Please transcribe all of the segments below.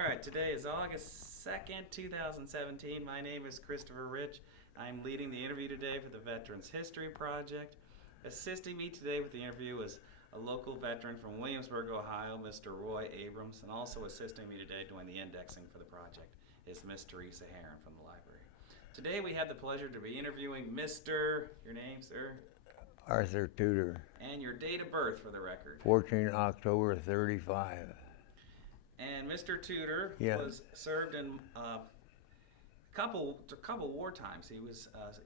All right, today is August 2nd, 2017. My name is Christopher Rich. I'm leading the interview today for the Veterans History Project. Assisting me today with the interview is a local veteran from Williamsburg, Ohio, Mr. Roy Abrams, and also assisting me today doing the indexing for the project is Miss Teresa Heron from the library. Today we have the pleasure to be interviewing Mr. Your name, sir? Arthur Tutor. And your date of birth for the record. 14 October 35. And Mr. Tutor Yeah. was served in couple war times. He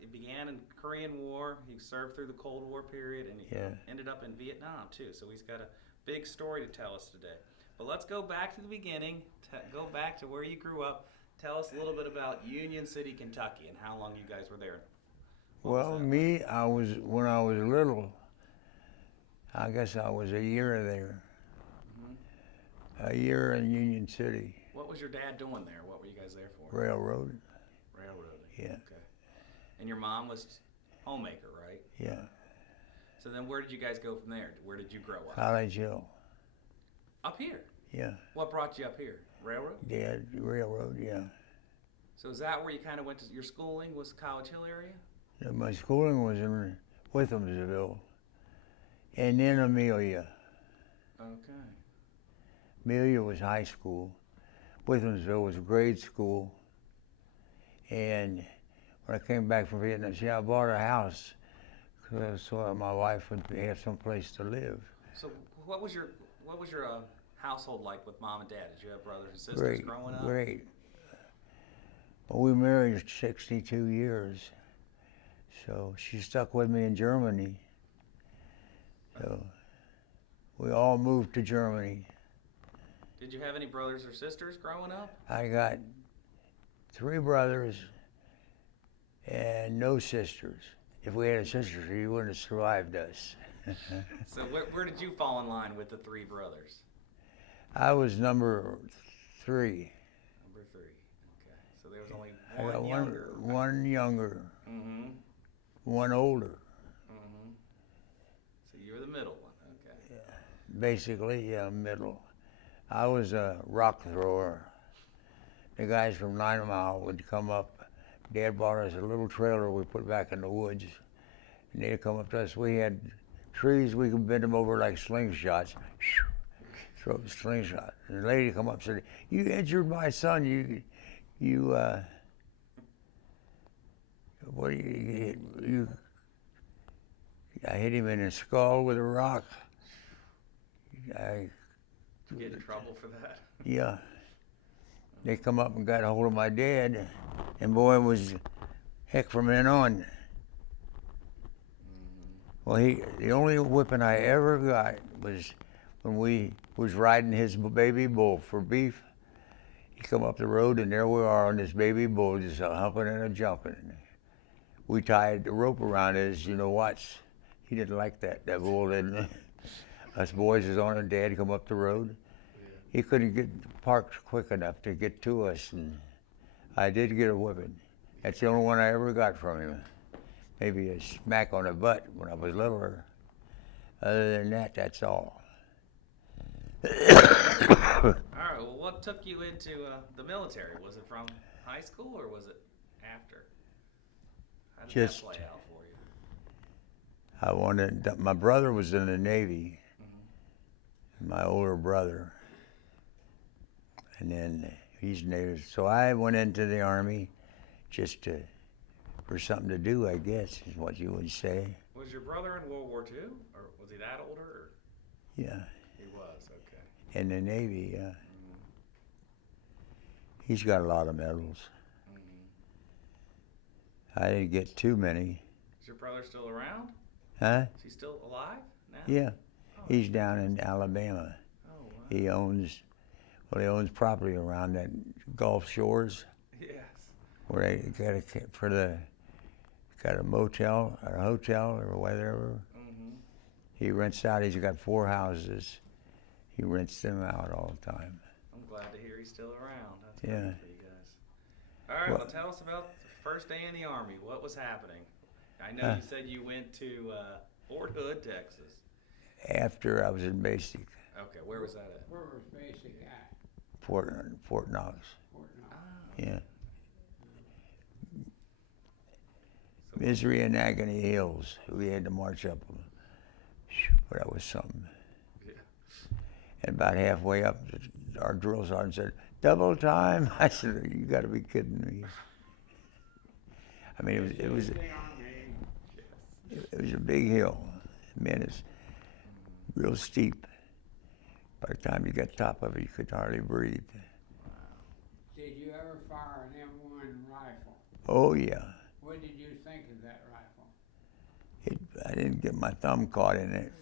began in the Korean War. He served through the Cold War period, and he ended up in Vietnam too. So he's got a big story to tell us today. But let's go back to the beginning. Go back to where you grew up. Tell us a little bit about Union City, Kentucky, and how long you guys were there. Well, when I was little, I guess I was a year there. Mm-hmm. A year in Union City. What was your dad doing there? What were you guys there for? Railroad. Railroading. Yeah. Okay. And your mom was homemaker, right? Yeah. So then where did you guys go from there? Where did you grow up? College Hill. Up here? Yeah. What brought you up here? Railroad? Yeah, railroad, yeah. So is that where you kind of went to your schooling, was College Hill area? Yeah, my schooling was in Withamsville and then Amelia. Okay. Amelia was high school. Withamsville was grade school. And when I came back from Vietnam, I bought a house so my wife would have some place to live. So what was your household like with mom and dad? Did you have brothers and sisters growing up? Great. Well, we married 62 years. So she stuck with me in Germany. So we all moved to Germany. Did you have any brothers or sisters growing up? I got 3 brothers and no sisters. If we had a sister, she wouldn't have survived us. So where did you fall in line with the 3 brothers? I was number 3. Number 3. Okay. So there was only I got one younger. One younger. Mm-hmm. One older. Mm-hmm. So you were the middle one. Okay. Yeah. Basically, yeah, middle. I was a rock thrower. The guys from 9 Mile would come up. Dad bought us a little trailer we put back in the woods. And they'd come up to us. We had trees, we could bend them over like slingshots. Throw a slingshot. And the lady come up and said, "You injured my son. What do you I hit him in the skull with a rock." Did you get in trouble for that? Yeah. They come up and got a hold of my dad, and boy, it was heck from then on. Well, the only whipping I ever got was when we was riding his baby bull for beef. He come up the road, and there we are on this baby bull, just a humping and a jumping. We tied the rope around his, watch. He didn't like that bull didn't. Us boys was on, and Dad come up the road. He couldn't get parked quick enough to get to us, and I did get a whipping. That's the only one I ever got from him. Maybe a smack on the butt when I was littler. Other than that, that's all. All right, well, what took you into the military? Was it from high school or was it after? How did that play out for you? My brother was in the Navy, my older brother, and then he's Navy. So I went into the Army just for something to do, I guess, is what you would say. Was your brother in World War II, or was he that older? Or? Yeah. He was, okay. In the Navy, yeah. Mm-hmm. He's got a lot of medals. Mm-hmm. I didn't get too many. Is your brother still around? Huh? Is he still alive now? Yeah. Oh, he's down in Alabama. Oh, wow. He owns property around that Gulf Shores. Yes. Where they got a motel or a hotel or whatever. Mm-hmm. He rents out. He's got 4 houses. He rents them out all the time. I'm glad to hear he's still around. That's yeah. Great for you guys. All right, well, tell us about the first day in the Army. What was happening? I know you said you went to Fort Hood, Texas. After I was in basic. Okay, where was that at? Where was basic at? Fort Knox. Fort Knox. Yeah. So Misery and Agony Hills. We had to march up them. But that was something. yeah. And about halfway up, our drill sergeant said, "Double time." I said, "You got to be kidding me." I mean, it was a big hill. Man, it's real steep. By the time you got top of it, you could hardly breathe. Did you ever fire an M1 rifle? Oh yeah. What did you think of that rifle? I didn't get my thumb caught in it.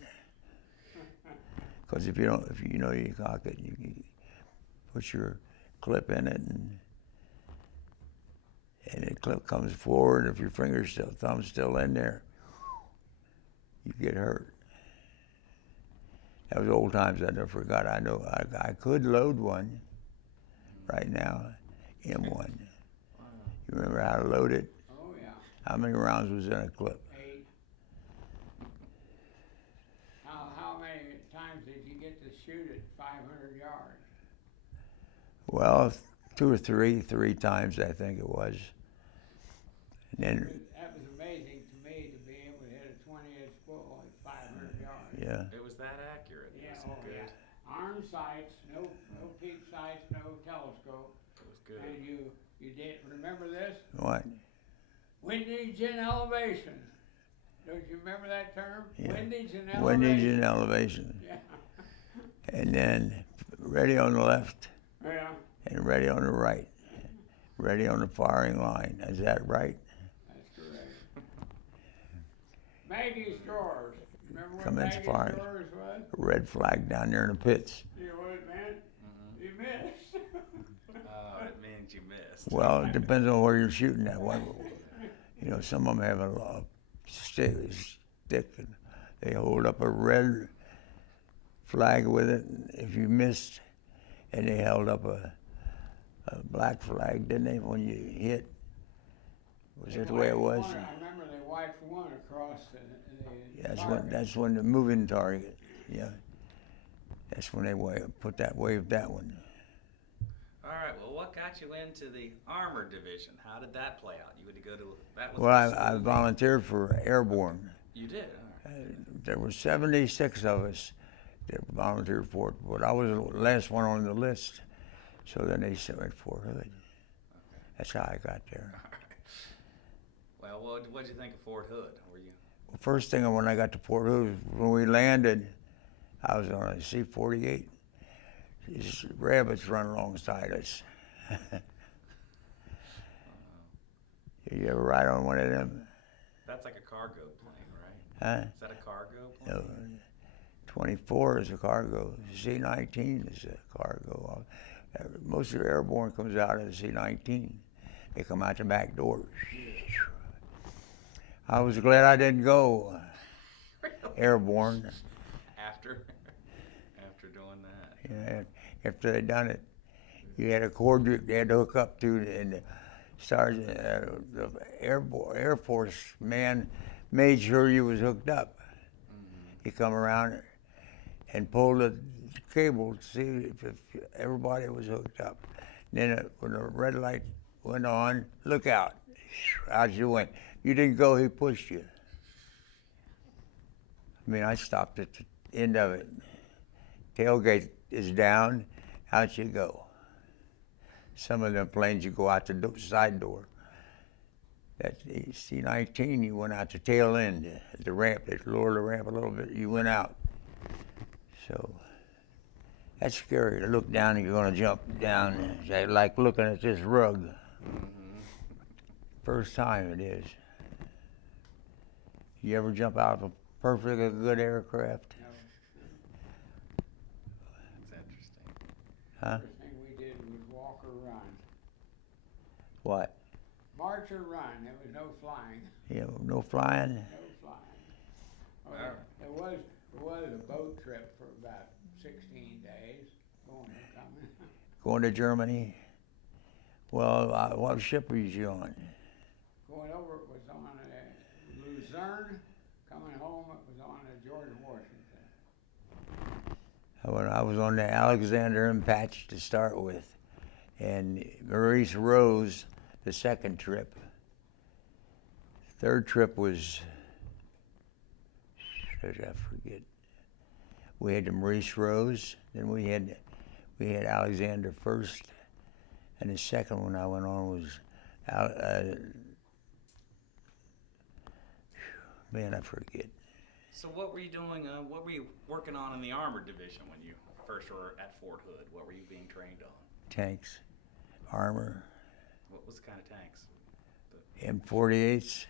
Because if you know you cock it, you can put your clip in it, and the clip comes forward. If your thumb's still in there, you get hurt. That was old times I never forgot. I know I could load one right now, M1. You remember how to load it? Oh, yeah. How many rounds was in a clip? 8. How many times did you get to shoot it 500 yards? Well, 2 or 3 times I think it was. And then, That was amazing to me to be able to hit a 20-inch bull at 500 yards. yeah. It was that accurate. Yeah, Was it good? yeah. Arm sights, no peep sights, no telescope. It was good. And you did, remember this? What? Windage in elevation. Don't you remember that term? Yeah. Windage in elevation. Windage in elevation. Yeah. And then ready on the left Yeah, and ready on the right. Ready on the firing line. Is that right? that's correct. Maggie's drawers. Remember what Commence Maggie's firing. drawers was? Red flag down there in the pits. You know what it meant? Mhm. You missed. Oh, it means you missed. Well, it depends on where you're shooting at. You know, some of them have a stick, and they hold up a red flag with it. If you missed, and they held up a black flag, didn't they, when you hit? Was that the way it was? I remember they wiped one across the target. That's when the moving target. Yeah. That's when they waved that one. All right. Well, what got you into the armored division? How did that play out? You had to go to that. Was Well, the I school. volunteered for airborne. You did. All right. There were 76 of us that volunteered for it, but I was the last one on the list. So then they sent me to Fort Hood. Okay. That's how I got there. All right. Well, what did you think of Fort Hood? Were you? Well, first thing when I got to Fort Hood, when we landed, I was on a C-48. These rabbits run alongside us. You ever ride on one of them? That's like a cargo plane, right? Huh? Is that a cargo plane? No, 24 is a cargo. C-19 is a cargo. Most of the airborne comes out of the C-19. They come out the back door. I was glad I didn't go airborne. After doing that. Yeah, after they done it, you had a cord they had to hook up to, and the sergeant, the Air Force man made sure you was hooked up. Mm-hmm. He come around and pulled the cable to see if everybody was hooked up. Then when the red light went on, look out, out you went. You didn't go, he pushed you. I mean, I stopped at the end of it. Tailgate is down, out you go. Some of them planes, you go out the side door. That C-19, you went out the tail end, the ramp. They lowered the ramp a little bit, you went out. So that's scary to look down and you're going to jump down. It's like looking at this rug. Mm-hmm. First time it is. You ever jump out of a perfectly good aircraft? That's interesting. Huh? First thing we did was walk or run. What? March or run. There was no flying. Yeah, no flying? No flying. Well, Wow. there was a boat trip for about 16 days, going and coming. Going to Germany? Well, what ship was you on? Going over, it was on a Luzerne. Coming home, it was on a George Washington. when I was on the Alexander patch to start with, and Maurice Rose, the second trip. Third trip was, I forget. We had the Maurice Rose, then we had Alexander first, and the second one I went on was, man, I forget. So what were you doing, what were you working on in the Armored Division when you first were at Fort Hood? What were you being trained on? Tanks, armor, What was the kind of tanks? M48s,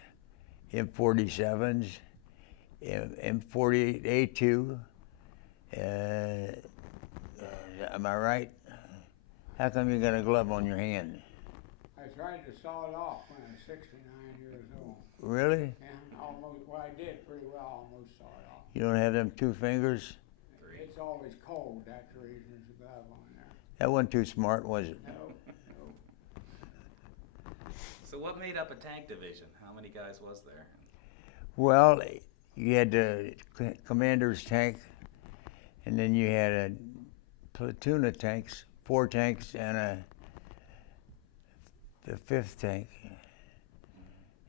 M47s, M48A2. Am I right? How come you got a glove on your hand? I tried to saw it off when I was 69 years old. Really? And almost, well, I did pretty well, almost saw it off. You don't have them 2 fingers? It's always cold, that's the reason there's a glove on there. That wasn't too smart, was it? No, no. So what made up a tank division? How many guys was there? Well, you had the commander's tank, and then you had a platoon of tanks, 4 tanks, and the 5th tank,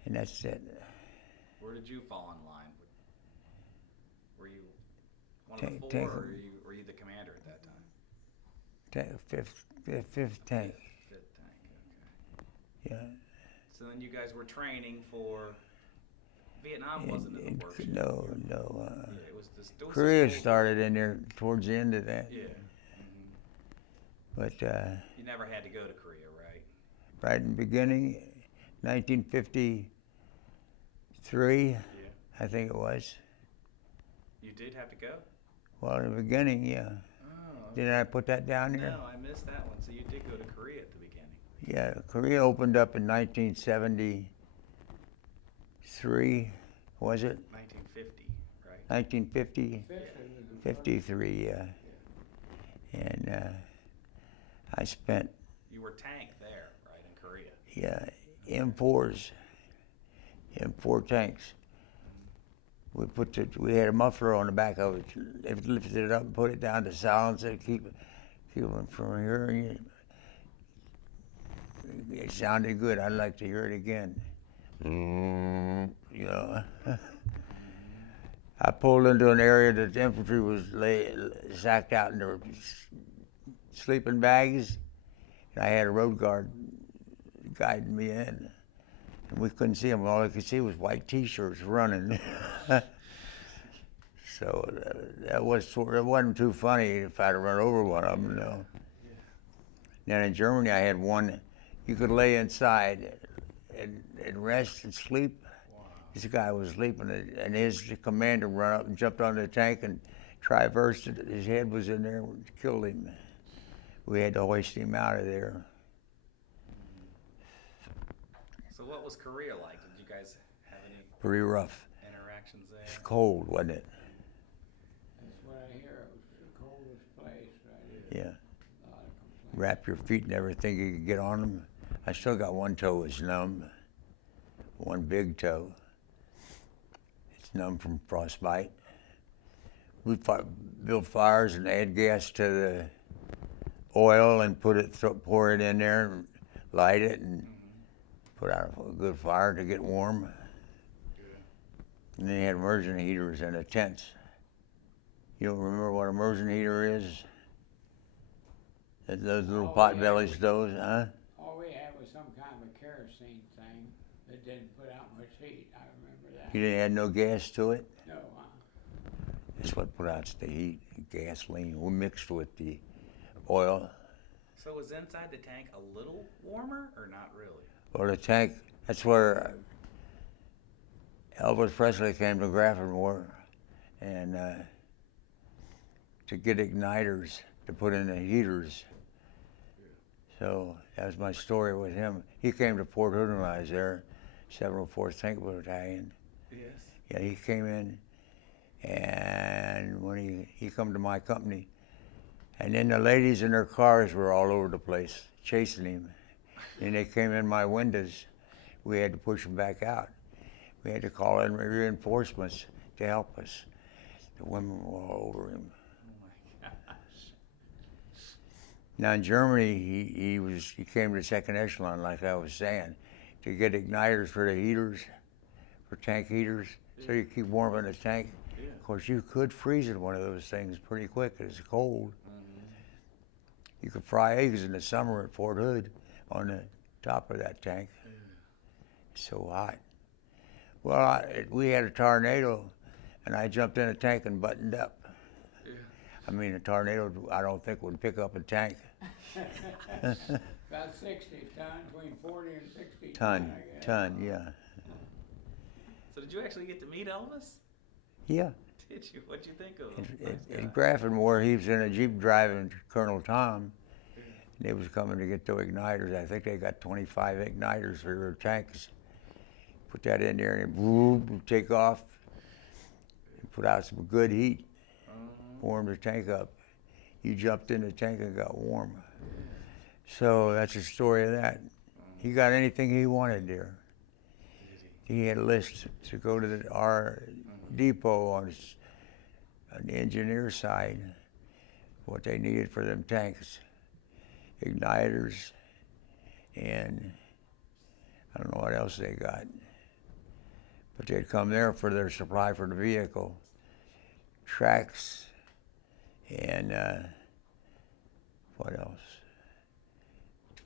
and that's it. Where did you fall in line? Were you one Tank- of the 4, tank- or were you the commander at that time? The 5th tank, 5th tank, okay. yeah. So then you guys were training for Vietnam wasn't in the works yet. No. Yeah, it was this. there was this Korea whole- started in there towards the end of that, Yeah. but You never had to go to Korea, right? right in the beginning, 1953, Yeah. I think it was. You did have to go? Well, in the beginning, yeah. Oh. Didn't I put that down here? No, I missed that one. So you did go to Korea at the beginning. Yeah, Korea opened up in 1973, was it? 1950, right? 1950? 50 was the first. 53, yeah. And I spent, You were tank there, right, in Korea. yeah, M4s, M4 tanks. We had a muffler on the back of it. It lifted it up and put it down to silence it, keep them from hearing it. It sounded good. I'd like to hear it again. You know. I pulled into an area that the infantry was sacked out in their sleeping bags, and I had a road guard guiding me in. And we couldn't see them. All I could see was white T-shirts running. So it wasn't too funny if I'd run over one of them, you know. Then in Germany, I had one. You could lay inside and rest and sleep. Wow. This guy was sleeping, and his commander ran up and jumped on the tank and traversed it. His head was in there and killed him. We had to hoist him out of there. So what was Korea like? Did you guys have any Pretty rough. interactions there? It's cold, wasn't it? That's what I hear, it was the coldest place, right? Yeah. A lot of complaints. Wrap your feet and everything you could get on them. I still got one toe is numb. One big toe. It's numb from frostbite. We built fires and add gas to the oil and pour it in there and light it and put out a good fire to get warm. And then you had immersion heaters in the tents. You don't remember what immersion heater is? Those little pot belly stoves, huh? All we had was some kind of a kerosene thing that didn't put out much heat, I remember that. You didn't add no gas to it? No, That's what put out the heat, gasoline. We mixed with the oil. So was inside the tank a little warmer or not really? Or the tank, that's where Elvis Presley came to Grafton and to get igniters to put in the heaters. So that was my story with him. He came to Fort Hood when I was there, 704th Tank Battalion. Yes. Yeah, he came in, and when he come to my company, and then the ladies in their cars were all over the place chasing him. And they came in my windows. We had to push them back out. We had to call in reinforcements to help us. The women were all over him. Oh my gosh. Now in Germany, he came to second echelon, like I was saying, to get igniters for the heaters, for tank heaters, so you keep warming the tank. Yeah. Of course, you could freeze in one of those things pretty quick. It's cold. You could fry eggs in the summer at Fort Hood on the top of that tank. It's so hot. Well, we had a tornado, and I jumped in a tank and buttoned up. Yeah. I mean, a tornado, I don't think would pick up a tank. About 60 ton, between 40 and 60 Ton, I guess. yeah. So did you actually get to meet Elvis? Yeah. Did you? What'd you think of him? In Grafenwöhr, he was in a Jeep driving Colonel Tom. And they was coming to get the igniters. I think they got 25 igniters for their tanks. Put that in there and it would take off. And put out some good heat. Warm the tank up. You jumped in the tank and got warm. So that's the story of that. He got anything he wanted there. He had a list to go to our depot on the engineer side, what they needed for them tanks, igniters, and I don't know what else they got. But they'd come there for their supply for the vehicle, tracks, and what else?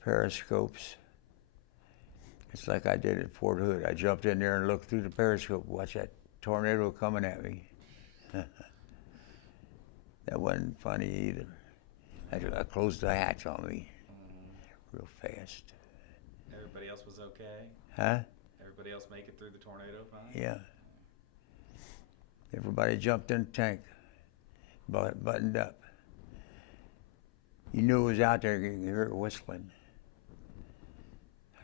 Periscopes. It's like I did at Fort Hood. I jumped in there and looked through the periscope, watch that tornado coming at me. That wasn't funny either. I closed the hatch on me real fast. Everybody else was okay? Huh? Everybody else make it through the tornado fine? Yeah. Everybody jumped in the tank, buttoned up. You knew it was out there, you could hear it whistling.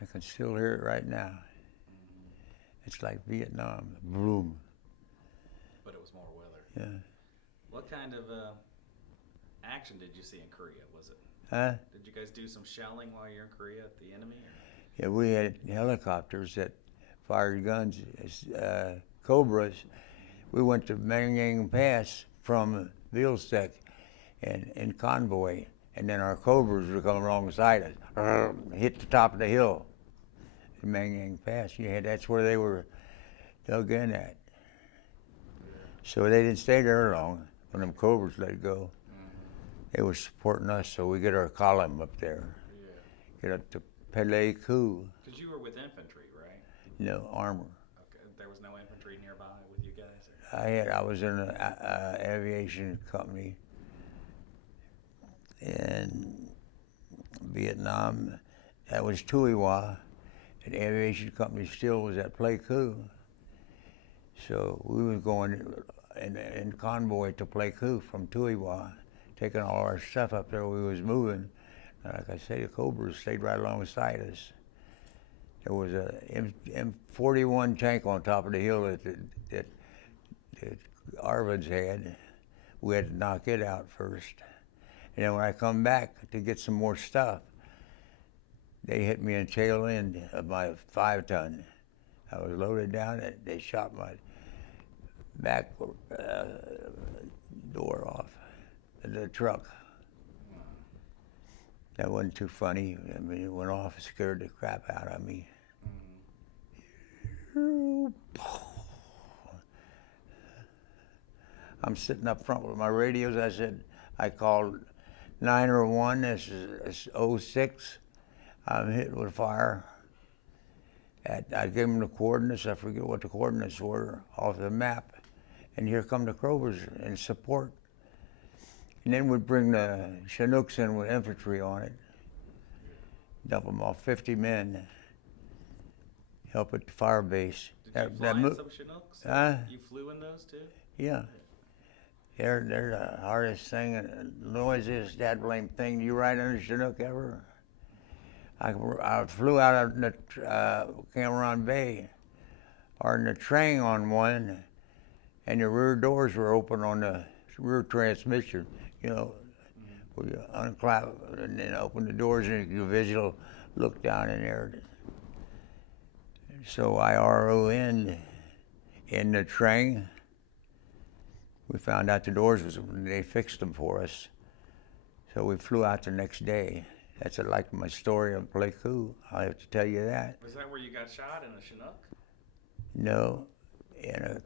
I can still hear it right now. It's like Vietnam, boom. But it was more weather. Yeah. What kind of action did you see in Korea? Was it? Huh? Did you guys do some shelling while you're in Korea at the enemy? Or? Yeah, we had helicopters that fired guns, Cobras. We went to Mangyang Pass from Vilstek and in convoy, and then our Cobras would come alongside us, hit the top of the hill in Mangyang Pass. Yeah, that's where they were dug in at. So they didn't stay there long when them Cobras let go. They were supporting us, so we get our column up there. Yeah. Get up to Peleku. Because you were with infantry, right? No armor. Okay. There was no infantry nearby with you guys? Or? I was in an aviation company in Vietnam. That was Tuiwa. And the aviation company still was at Pleiku. So we was going in convoy to Pleiku from Tuiwa, taking all our stuff up there. We was moving. Like I say, the Cobras stayed right alongside us. There was a M41 tank on top of the hill that Arvids had. We had to knock it out first. And then when I come back to get some more stuff, they hit me in the tail end of my 5-ton. I was loaded down, and they shot my back door off the truck. That wasn't too funny. I mean, it went off and scared the crap out of me. I'm sitting up front with my radios. I called 901. This is 06. I'm hit with fire. I gave them the coordinates. I forget what the coordinates were off the map. And here come the Cobras in support. And then we'd bring the Chinooks in with infantry on it. Dump them off, 50 men. Help at the fire base. Did you fly in some Chinooks? Huh? You flew in those too? Yeah. They're the hardest thing and the noisiest dad blame thing. You ride in a Chinook ever? I flew out of the Clermont Bay, or in the train on one, and the rear doors were open on the rear transmission. You know, where you unclap and then open the doors and you visual look down in there. So I RO'd in the train. We found out the doors they fixed them for us. So we flew out the next day. That's like my story of Pleiku. I have to tell you that. Was that where you got shot in a Chinook? No, in a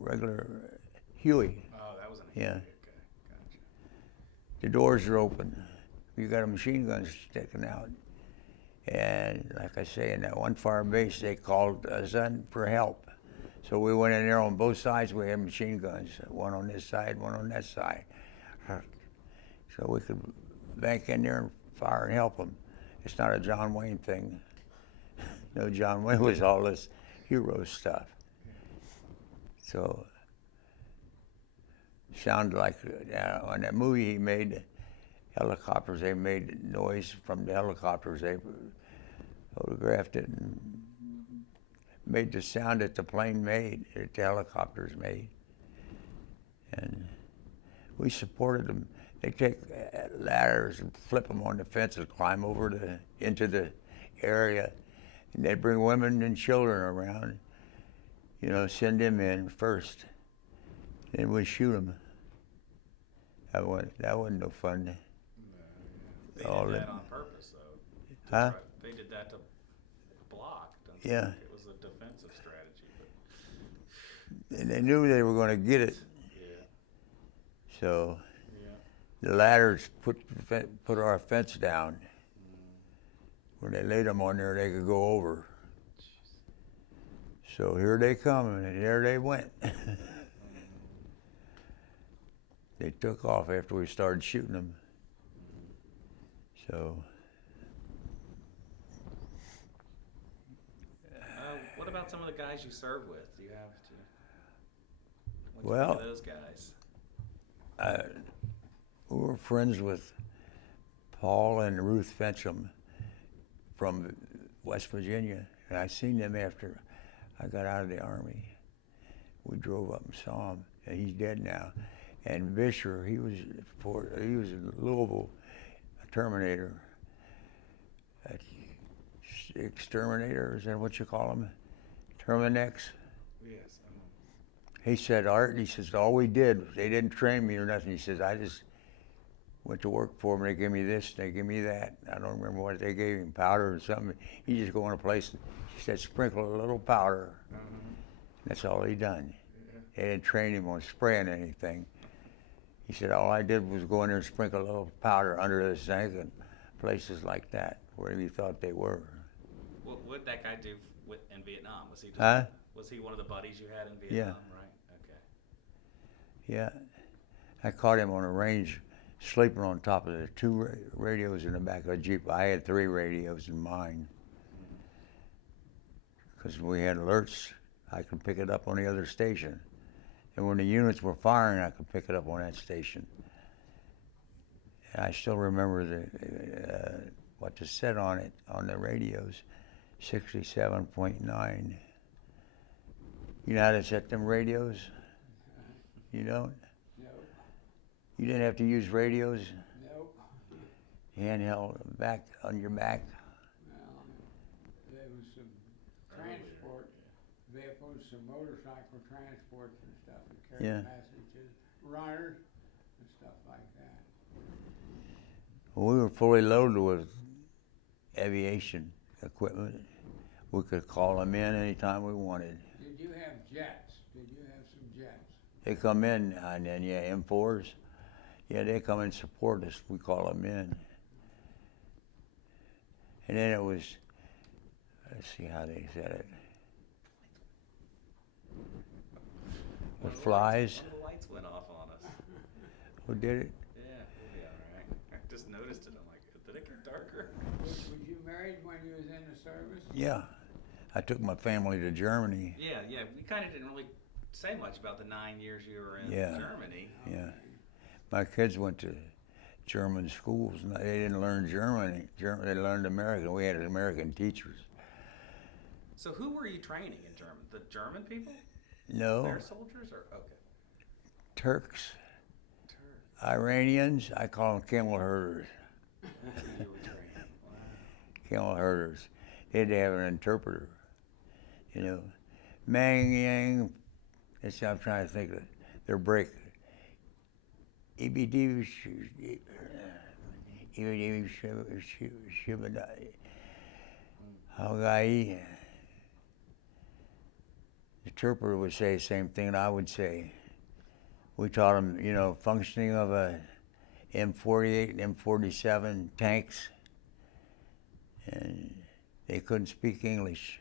regular Huey. Oh, that was in a Yeah. Huey. Okay, gotcha. The doors are open. You got a machine gun sticking out. And like I say, in that one fire base, they called us in for help. So we went in there on both sides. We had machine guns, one on this side, one on that side. So we could bank in there and fire and help them. It's not a John Wayne thing. No, John Wayne was all this hero stuff. So, sounded like on that movie he made, helicopters, they made noise from the helicopters. They photographed it and made the sound that the plane made, that the helicopters made. And we supported them. They take ladders and flip them on the fence and climb over into the area. And they bring women and children around, you know, send them in first. Then we shoot them. That wasn't no fun. They All did the- that on purpose, though. Huh? They did that to block. Don't Yeah. think it was a defensive strategy. But And they knew they were going to get it. yeah, So yeah. the ladders put our fence down. When they laid them on there, they could go over. So here they come, and there they went. They took off after we started shooting them. So, What about some of the guys you served with? Do you have to? What'd you Well- think of those guys. we were friends with Paul and Ruth Fencham from West Virginia, and I seen them after I got out of the Army. We drove up and saw him, and he's dead now. And Vischer, he was in Louisville, a Terminator, exterminator, is that what you call him? Terminex. Yes. He said, Art, he says, all we did, they didn't train me or nothing. He says, I just went to work for them. They give me this, they give me that. I don't remember what they gave him, powder or something. He just go in a place, he said, sprinkle a little powder. That's all he done. They didn't train him on spraying anything. He said, all I did was go in there and sprinkle a little powder under the sink and places like that, where he thought they were. What would that guy do in Vietnam? Was he just, Huh? Was he one of the buddies you had in Vietnam? Yeah. Right. Okay. Yeah. I caught him on a range sleeping on top of the two radios in the back of a Jeep. I had 3 radios in mine. Because we had alerts, I could pick it up on the other station. And when the units were firing, I could pick it up on that station. And I still remember what to set on it, on the radios, 67.9. You know how to set them radios? You don't? Nope, You didn't have to use radios? nope. Handheld back on your back? Well, there was some transport vehicles, some motorcycle transports and stuff that carried Yeah. messages, runners and stuff like that. We were fully loaded with aviation equipment. We could call them in anytime we wanted. Did you have jets? Did you have some jets? They come in and then, yeah, M4s. Yeah, they come and support us. We call them in. And then it was, let's see how they said it. The flies. One of the lights went off on us. Who did it? Yeah, we'll be all right. I just noticed it. I'm like, did it get darker? Was you married when you was in the service? Yeah. I took my family to Germany. Yeah, yeah. We kind of didn't really say much about the 9 years you were in Yeah. Germany. Yeah. My kids went to German schools. And they didn't learn German. They learned American. We had American teachers. So who were you training in German? The German people? No, Their soldiers or okay? Turks, Turks. Iranians. I call them camel herders. That's who you were training. Wow. Camel herders. They had to have an interpreter. You know, Mang Yang. That's I'm trying to think of their break. EBD. Hawaii. The interpreter would say the same thing that I would say. We taught them, you know, functioning of a M48 and M47 tanks, and they couldn't speak English.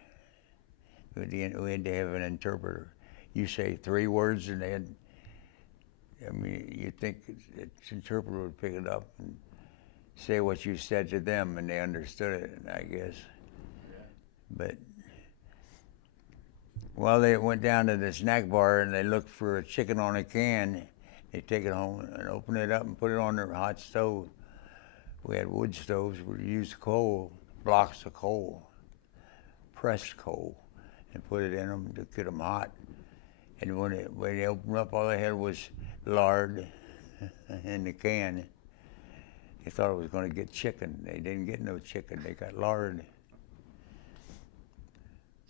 We had to have an interpreter. You say 3 words, and you'd think the interpreter would pick it up and say what you said to them, and they understood it, I guess. Yeah. But, well, they went down to the snack bar, and they looked for a chicken on a can. They take it home and open it up and put it on their hot stove. We had wood stoves. We used coal, blocks of coal, pressed coal, and put it in them to get them hot. And when they opened up, all they had was lard in the can. They thought it was going to get chicken. They didn't get no chicken. They got lard.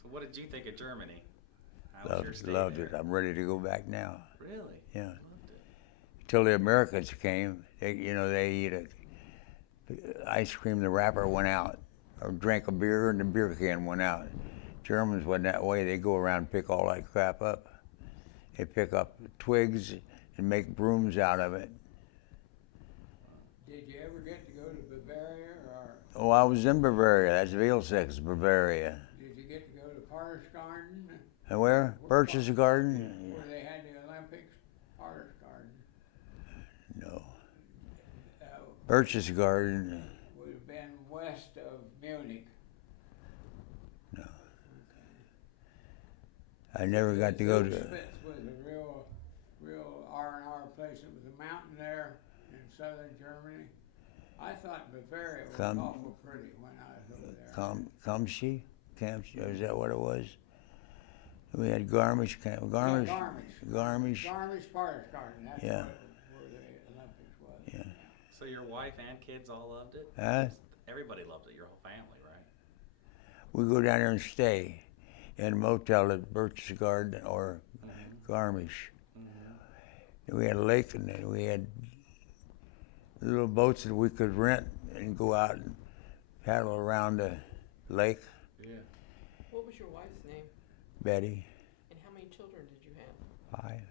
So what did you think of Germany? How was your stay Loved there? it. I'm ready to go back now. Really? Yeah. Loved it. Till the Americans came, they eat ice cream, the wrapper went out, or drank a beer and the beer can went out. Germans wasn't that way. They go around and pick all that crap up. They pick up twigs and make brooms out of it. Did you ever get to go to Bavaria, or Oh, I was in Bavaria. That's Vilsex, Bavaria. did you get to go to Parsgarden, And where? Birch's Garden? where they had the Olympics? Parsgarden No. Birch's Garden. would have been west of Munich. No. I never got to go to. Spitz was a real R&R place. It was a mountain there in southern Germany. I thought Bavaria was awful pretty when I was over there. Kamschi? Is that what it was? We had Garmisch. Garmisch. Garmisch. Garmisch Parsgarden. That's Yeah. where the Olympics was. Yeah. So your wife and kids all loved it? Huh? Everybody loved it, your whole family, right? We go down there and stay in a motel at Birch's Garden or Garmisch. We had a lake, and then we had little boats that we could rent and go out and paddle around the lake. Yeah. What was your wife's name? Betty, And how many children did you have? 5.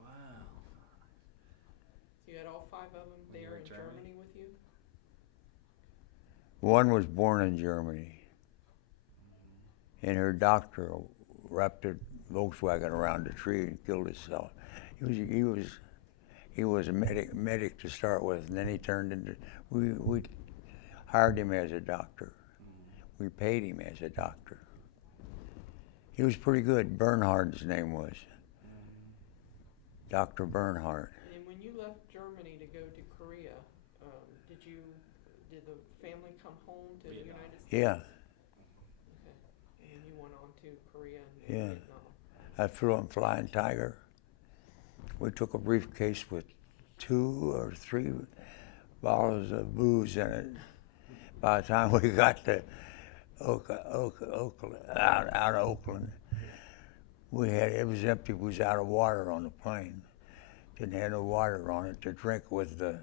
Wow. You had all 5 of them When you there were in in Germany? Germany with you? One was born in Germany, and her doctor wrapped a Volkswagen around a tree and killed himself. He was a medic to start with, and then he turned into. We hired him as a doctor. We paid him as a doctor. He was pretty good. Bernhard, his name was. Dr. Bernhard. And when you left Germany to go to Korea, did the family come home to the Vietnam. United States? Yeah, Okay. And you went on to Korea and Yeah. Vietnam. I flew on Flying Tiger. We took a briefcase with 2 or 3 bottles of booze in it. By the time we got to Oakland, out of Oakland, it was empty. We was out of water on the plane. Didn't have no water on it to drink with the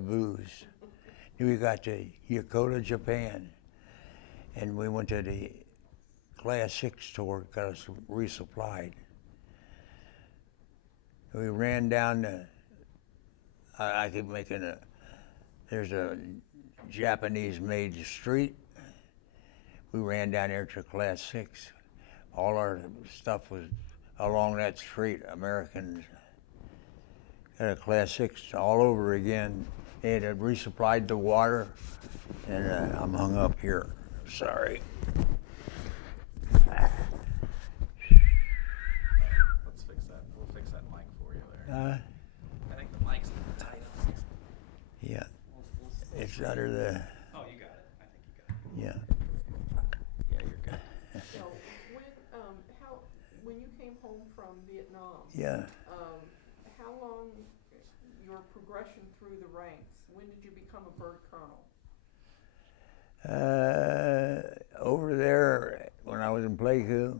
booze. We got to Yokota, Japan, and we went to the Class 6 store, got us resupplied. We ran down I keep making there's a Japanese-made street. We ran down there to Class 6. All our stuff was along that street, Americans. Had a Class 6 all over again. They had resupplied the water, and I'm hung up here. Sorry. Let's fix that. We'll fix that mic for you there. I think the mic's tight on here. Yeah, We'll it's under the, Oh, you got it. I think you got it. yeah. Yeah, you're good. So when you came home from Vietnam, Yeah. how long your progression through the ranks? When did you become a bird colonel? Over there, when I was in Pleiku,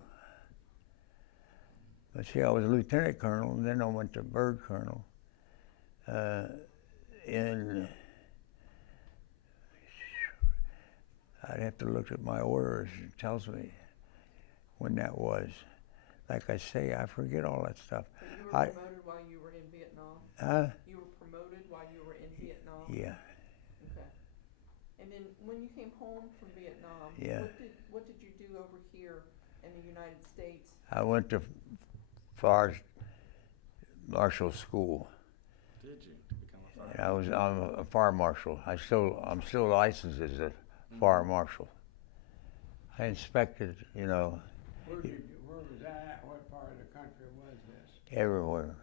let's see, I was a lieutenant colonel, and then I went to bird colonel. In I'd have to look at my orders. It tells me when that was. Like I say, I forget all that stuff. But you were promoted while you were in Vietnam? You were promoted while you were in Vietnam? Yeah. Okay. And then when you came home from Vietnam, Yeah. what did you do over here in the United States? I went to Marshal school. Did you become a fire? And I'm a fire marshal. I'm still licensed as a fire marshal. I inspected, you know, Where was that at? What part of the country was this? everywhere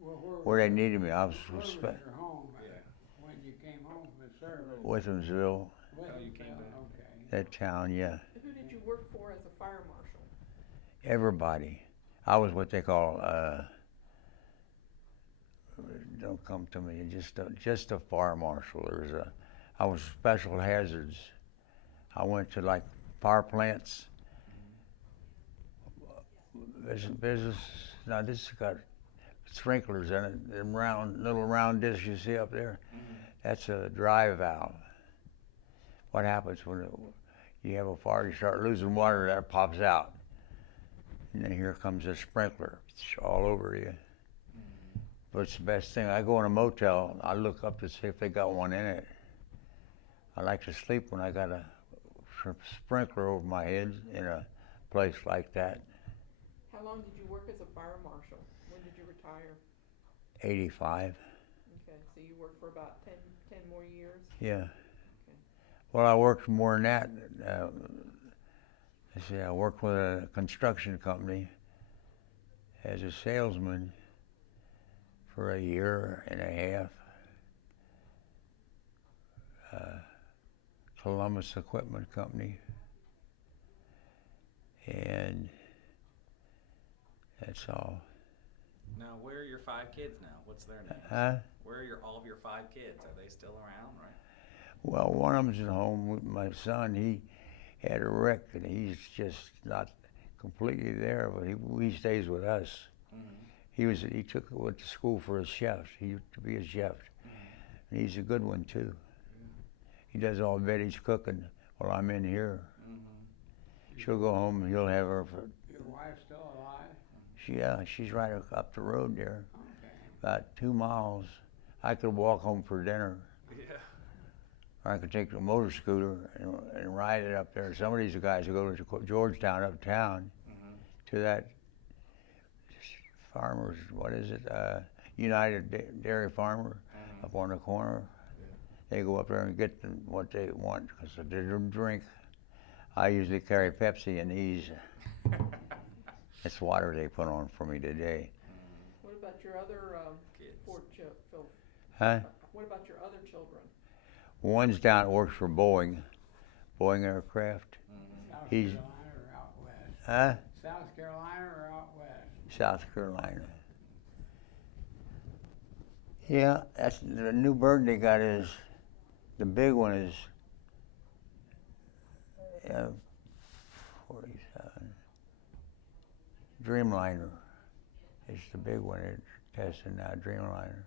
Well, where they needed me. I was where was your home when you came home from the service? Withamsville, Oh, you came back. Okay. that town, yeah. Who did you work for as a fire marshal? Everybody. I was what they call, don't come to me, just a fire marshal. I was special hazards. I went to like power plants, business. Now this has got sprinklers in it. Them little round discs you see up there. That's a dry valve. What happens when you have a fire? You start losing water, that pops out, and then here comes a sprinkler. It's all over you. But it's the best thing. I go in a motel. I look up to see if they got one in it. I like to sleep when I got a sprinkler over my head in a place like that. How long did you work as a fire marshal? When did you retire? 85. Okay, so you worked for about 10 more years? Yeah. Well, I worked more than that. I worked with a construction company as a salesman for a year and a half. Columbus Equipment Company. And that's all. Now, where are your 5 kids now? What's their names? Huh? Where are all of your 5 kids? Are they still around, right? Well, one of them's at home with my son. He had a wreck, and he's just not completely there, but he stays with us. Mm-hmm. He went to school for a chef. He used to be a chef, and he's a good one too. He does all Betty's cooking while I'm in here. Mm-hmm. She'll go home, and he'll have her for. Your wife's still alive? She's right up the road there, Okay. about 2 miles. I could walk home for dinner. Yeah. Or I could take the motor scooter and ride it up there. Some of these guys will go to Georgetown uptown to that farmers, what is it, United Dairy Farmer up on the corner. They go up there and get them what they want because they don't drink. I usually carry Pepsi in these. It's water they put on for me today. What about your other Kids. 4 children? Huh? What about your other children? One's down, works for Boeing Aircraft. South He's- Carolina or out west? Huh? South Carolina or out west? South Carolina. Yeah, that's the new bird they got is, the big one is 47. Dreamliner is the big one they're testing now, Dreamliner.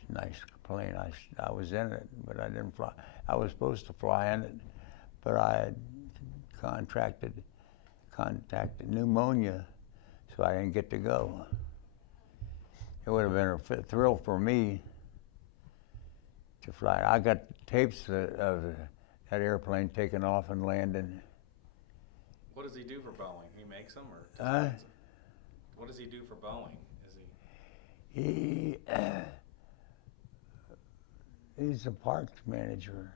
It's a nice plane. I was in it, but I didn't fly. I was supposed to fly in it, but I had contacted pneumonia, so I didn't get to go. It would have been a thrill for me to fly. I got tapes of that airplane taking off and landing. What does he do for Boeing? He makes them, or Huh? what does he do for Boeing? Is He's the parts manager.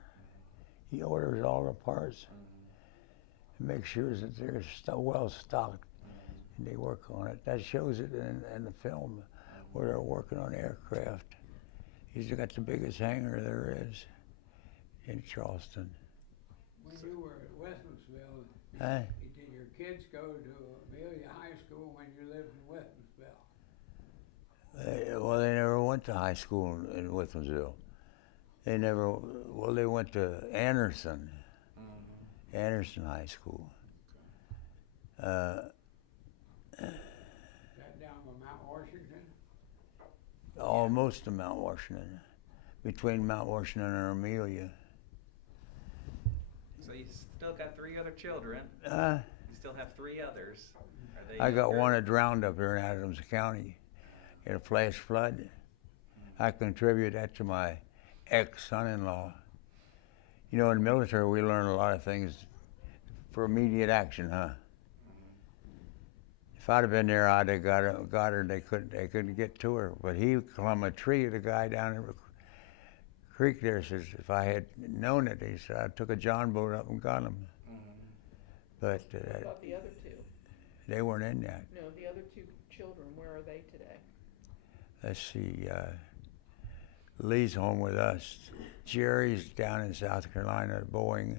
He orders all the parts and makes sure that they're well stocked, and they work on it. That shows it in the film where they're working on aircraft. He's got the biggest hangar there is in Charleston. When you were at Westhamsville, Huh? did your kids go to Amelia High School when you lived in Westhamsville? Well, they never went to high school in Withamsville. They went to Anderson High School. Is that down by Mount Washington? Almost to Mount Washington, between Mount Washington and Amelia. you still got 3 other children. Uh, You still have 3 others. Are they I got younger? one that drowned up here in Adams County in a flash flood. I contribute that to my ex-son-in-law. You know, in the military, we learn a lot of things for immediate action, huh? If I'd have been there, I'd have got her. They couldn't get to her. But he climbed a tree. The guy down in the creek there says, if I had known it, he said, I took a John boat up and got him. But What about the other 2? they weren't in that. No, the other 2 children, where are they today? Let's see. Lee's home with us. Jerry's down in South Carolina at Boeing,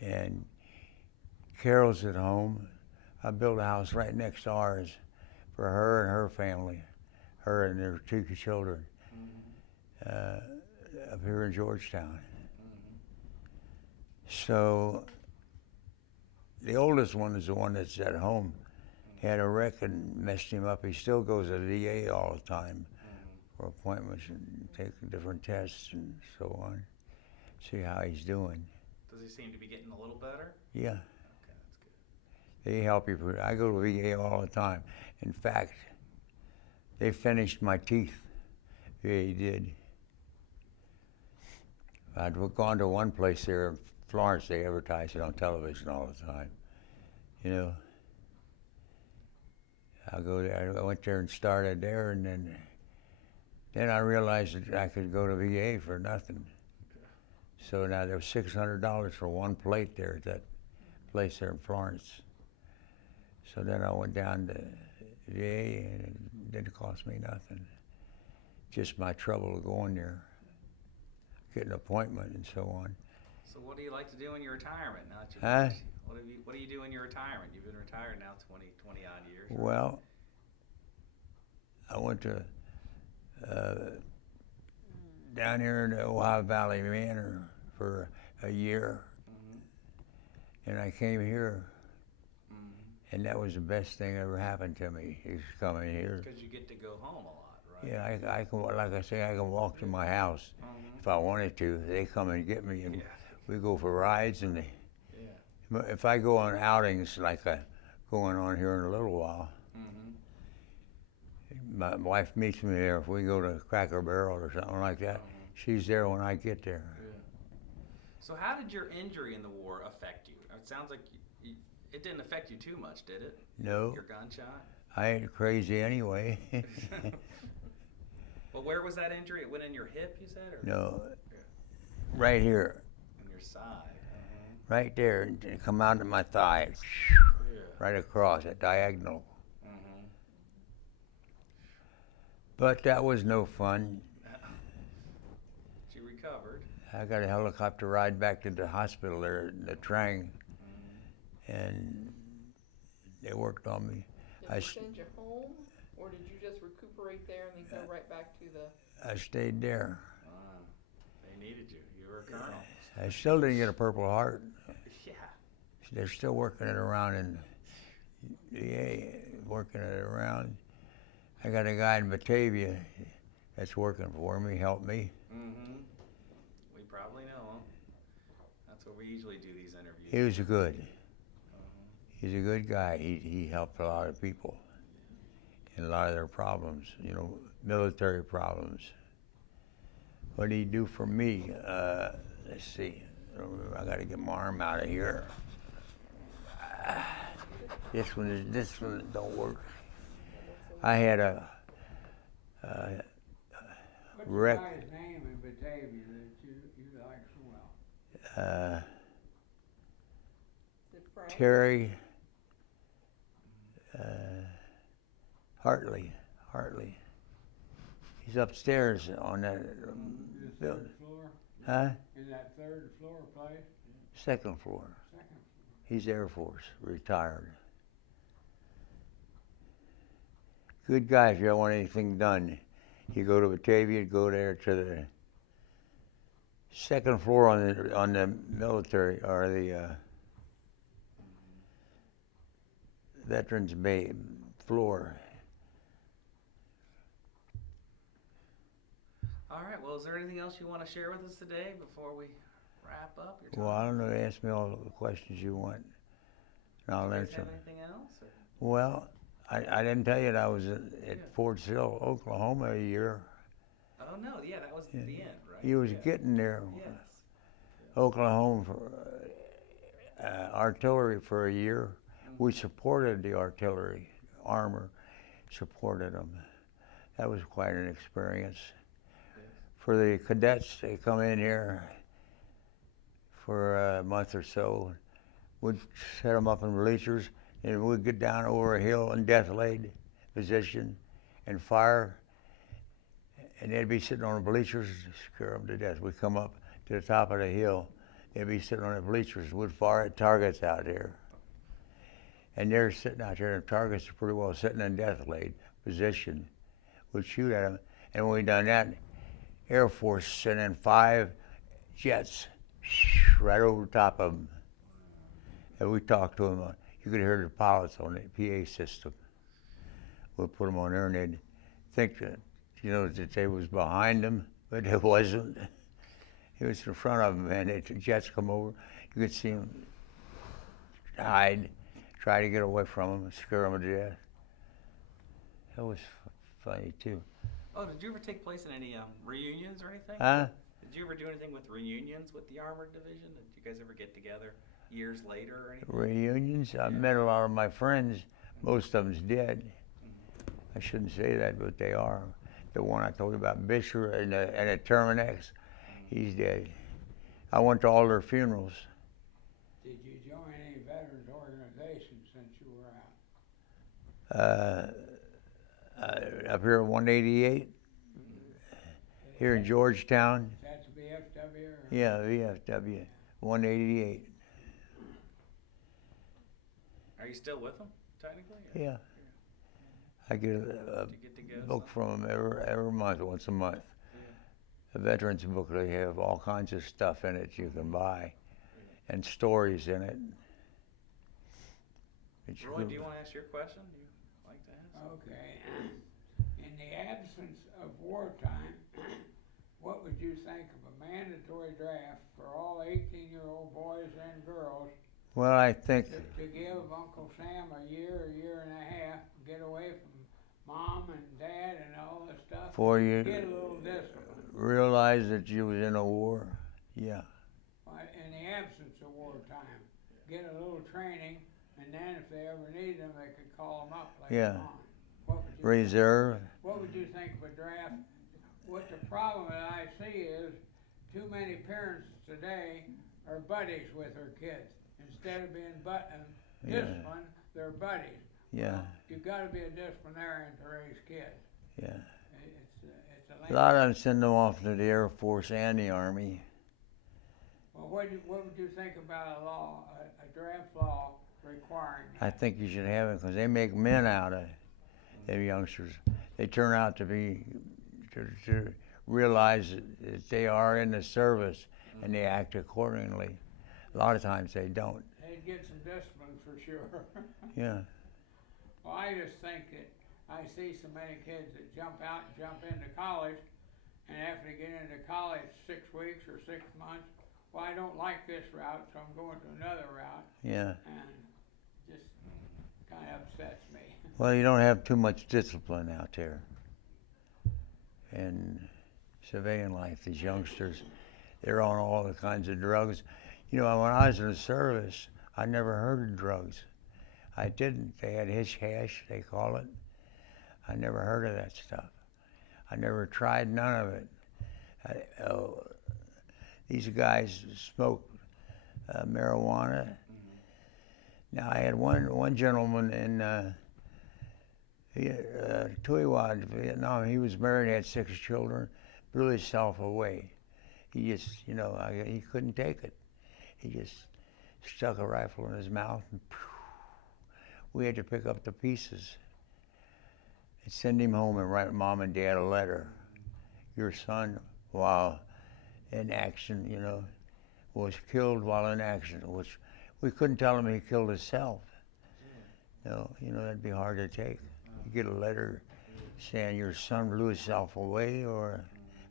and Carol's at home. I built a house right next to ours for her and her family, her and their 2 children, up here in Georgetown. So the oldest one is the one that's at home. He had a wreck and messed him up. He still goes to the VA all the time for appointments and take different tests and so on. See how he's doing. Does he seem to be getting a little better? Yeah. Okay, that's good. They help you. I go to VA all the time. In fact, they finished my teeth. VA did. I'd gone to one place there in Florence. They advertised it on television all the time. You know. I go there. I went there and started there, and then I realized that I could go to VA for nothing. So now there was $600 for one plate there at that place there in Florence. So then I went down to VA, and it didn't cost me nothing. Just my trouble of going there, getting an appointment and so on. So what do you like to do in your retirement? Now that you've Huh? What do you do in your retirement? You've been retired now 20 odd years. Right? Well, I went to down here in the Ohio Valley Manor for a year, and I came here, and that was the best thing ever happened to me, is coming here. Because you get to go home a lot, right? Yeah, I can, like I say, I can walk to my house if I wanted to. They come and get me, and we go for rides, and if I go on outings like going on here in a little while, my wife meets me there. If we go to Cracker Barrel or something like that, she's there when I get there. So how did your injury in the war affect you? It sounds like it didn't affect you too much, did it? No. Your gunshot? I ain't crazy anyway. Well, where was that injury? It went in your hip, you said? Or? No, right here, On your side. right there, and it come out of my thigh, right across, at diagonal. But that was no fun. But you recovered. I got a helicopter ride back to the hospital there in the Trang, and they worked on me. Did they send you home, or did you just recuperate there and then go right back to the... I stayed there. Wow. They needed you. You were a colonel. I still didn't get a Purple Heart. Yeah. They're still working it around in VA, working it around. I got a guy in Batavia that's working for me, helped me. We probably know him. That's where we usually do these interviews. He was good. He's a good guy. He helped a lot of people in a lot of their problems, you know, military problems. What did he do for me? Let's see. I got to get my arm out of here. This one don't work. I had a wreck. What's the guy's name in Batavia that you like so well? Is it Frank? Terry Hartley. He's upstairs on that The building. third floor? Huh? In that third floor place? Second floor. Second floor. He's Air Force, retired. Good guy if you don't want anything done. You go to Batavia, go there to the second floor on the military or the Veterans Bay floor. All right. Well, is there anything else you want to share with us today before we wrap up your time? Well, I don't know. Ask me all the questions you want, and I'll Do you guys answer have them. anything else? Or? Well, I didn't tell you that I was at Yeah. Fort Sill, Oklahoma a year. Oh no, yeah, that was Yeah. the end, right? He was Yeah. getting there. Yes. Oklahoma for artillery for a year. We supported the artillery, armor, supported them. That was quite an experience. Yes. For the cadets, they come in here for a month or so. We'd set them up in bleachers, and we'd get down over a hill in death laid position and fire, and they'd be sitting on the bleachers, scare them to death. We'd come up to the top of the hill, they'd be sitting on the bleachers. We'd fire at targets out there. And they're sitting out there, and targets are pretty well sitting in death laid position. We'd shoot at them, and when we done that, Air Force sent in 5 jets right over the top of them. And we talked to them. You could hear the pilots on the PA system. We'd put them on there, and they'd think that, that they was behind them, but it wasn't. It was in front of them, and the jets come over. You could see them hide, try to get away from them, scare them to death. That was funny, too. Oh, did you ever take place in any reunions or anything? Huh? Did you ever do anything with reunions with the Armored Division? Did you guys ever get together years later or anything? Reunions? I met a lot of my friends. Most of them's dead. I shouldn't say that, but they are. The one I told you about, Bisher and the Terminex, he's dead. I went to all their funerals. Did you join any veterans organizations since you were out? Up here at 188, here in Georgetown. That's VFW? Or? Yeah, VFW, 188. Are you still with them, technically? Or? Yeah. I get a Did you get to go? book from them every month, once a month. Yeah. A veterans book, they have all kinds of stuff in it you can buy, and stories in it. Roy, do you want to ask your question? You like to ask? Okay. In the absence of wartime, what would you think of a mandatory draft for all 18-year-old boys and girls Well, I think to give Uncle Sam a year and a half, get away from mom and dad and all this stuff, before you get a little discipline? realize that you was in a war, yeah. In the absence of wartime, get a little training, and then if they ever need them, they could call them up later Yeah. on. What would you Reserve, What would you think of a draft? What the problem that I see is too many parents today are buddies with their kids. Instead of being Yeah. disciplined, they're buddies. yeah, Well, you've got to be a disciplinarian to raise kids. yeah. It's A lot of them send them off to the Air Force and the Army. Well, what would you think about a law, a draft law requiring I that? think you should have it because they make men out of them youngsters. They turn out to be, to realize that they are in the service and they act accordingly. A lot of times they don't. They'd get some discipline for sure. Yeah, Well, I just think that I see so many kids that jump out and jump into college, and after they get into college 6 weeks or 6 months, well, I don't like this route, so I'm going to another route, yeah. and just kind of upsets me. Well, you don't have too much discipline out there. In civilian life, these youngsters, they're on all the kinds of drugs. You know, when I was in the service, I never heard of drugs. I didn't. They had hash, they call it. I never heard of that stuff. I never tried none of it. These guys smoked marijuana. Now, I had one gentleman in Tuiwad, Vietnam. He was married, had 6 children, blew himself away. He just, he couldn't take it. He just stuck a rifle in his mouth, and we had to pick up the pieces and send him home and write mom and dad a letter. Your son, while in action, was killed while in action, which we couldn't tell him he killed himself. No, that'd be hard to take. You get a letter saying your son blew himself away, or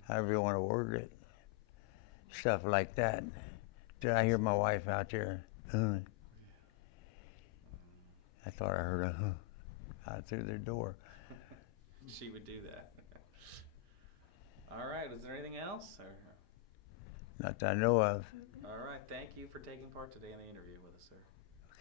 however you want to word it, stuff like that. Did I hear my wife out there? I thought I heard a out through their door. She would do that. All right, is there anything else? Or? Not that I know of. All right, thank you for taking part today in the interview with us, sir.